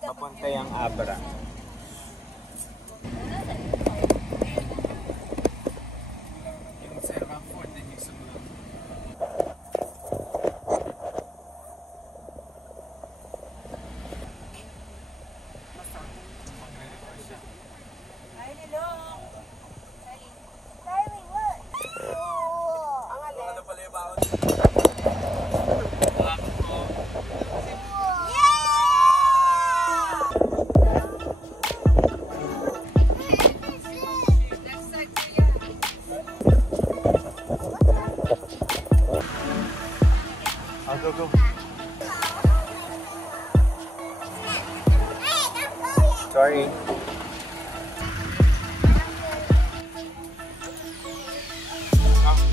Papunta yung Abra. Yung Serva Fort din yung sumunod. Ay, hello! Ano pala yung bawon? Go, go. Sorry.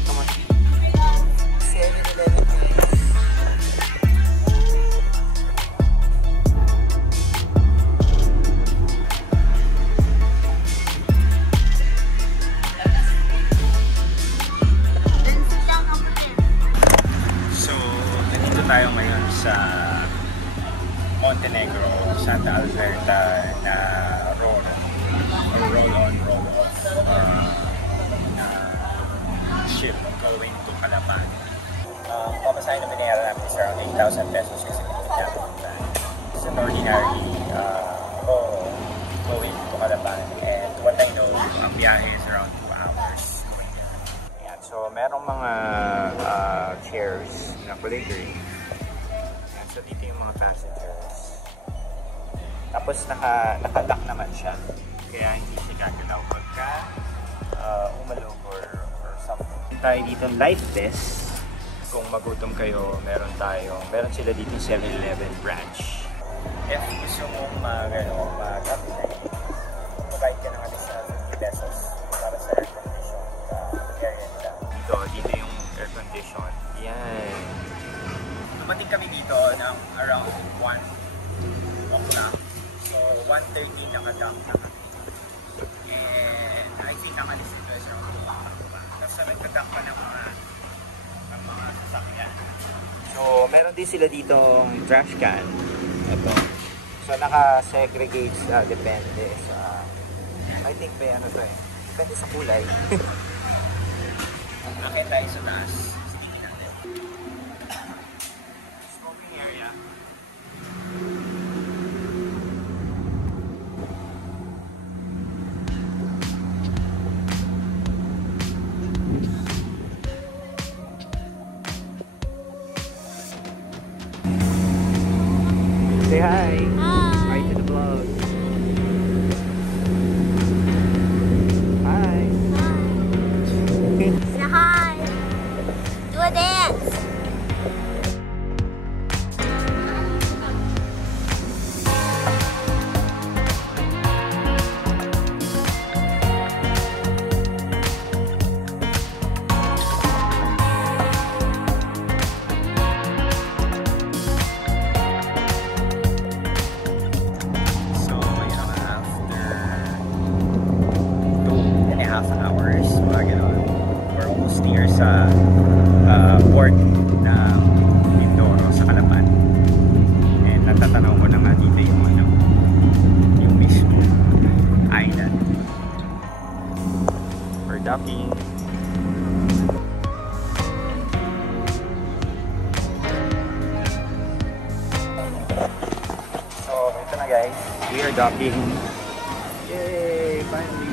Come on. 7-Eleven. Tayo ngayon sa Montenegro, Santa Alberta na roll-on, roll-off ship going to Calapan. Pamasahin na binayaran natin is around 8,000 pesos kasi it's an ordinary going to Calapan, and what I know, ang biyahe is around 2 hours going there. Ayan, so merong mga chairs na kulay green. So dito yung mga passengers. Tapos naka-lock naman siya. Kaya hindi siya gagalaw pagka umalog or something. Tayo dito life vest. Kung magutom kayo, meron sila dito 7-Eleven branch. If gusto mong mag-apply, provide ka ng additional 50 pesos para sa air condition area nila. Dito yung air condition. Yan. Dumating kami dito ng around 1 o'clock. So, 1:30 naka-dock na kami. And I think nakalis dito is around 2 o'clock pa. Tapos nagka-dock pa ng mga sasakyan. So, meron din sila ditong trash can. Ito. So, naka-segregate depende sa... I think may ano to eh. Depende sa kulay. Nakita tayo sa taas. Say hi. Hi. Hi to the vlog. Hi. Hi. Say hi. Do a dance. We're almost near sa port na Mindoro sa Calapan, and natatanaw ko na nga dito yung mismo island. We're docking. So ito na guys, we are docking. Yay! Finally!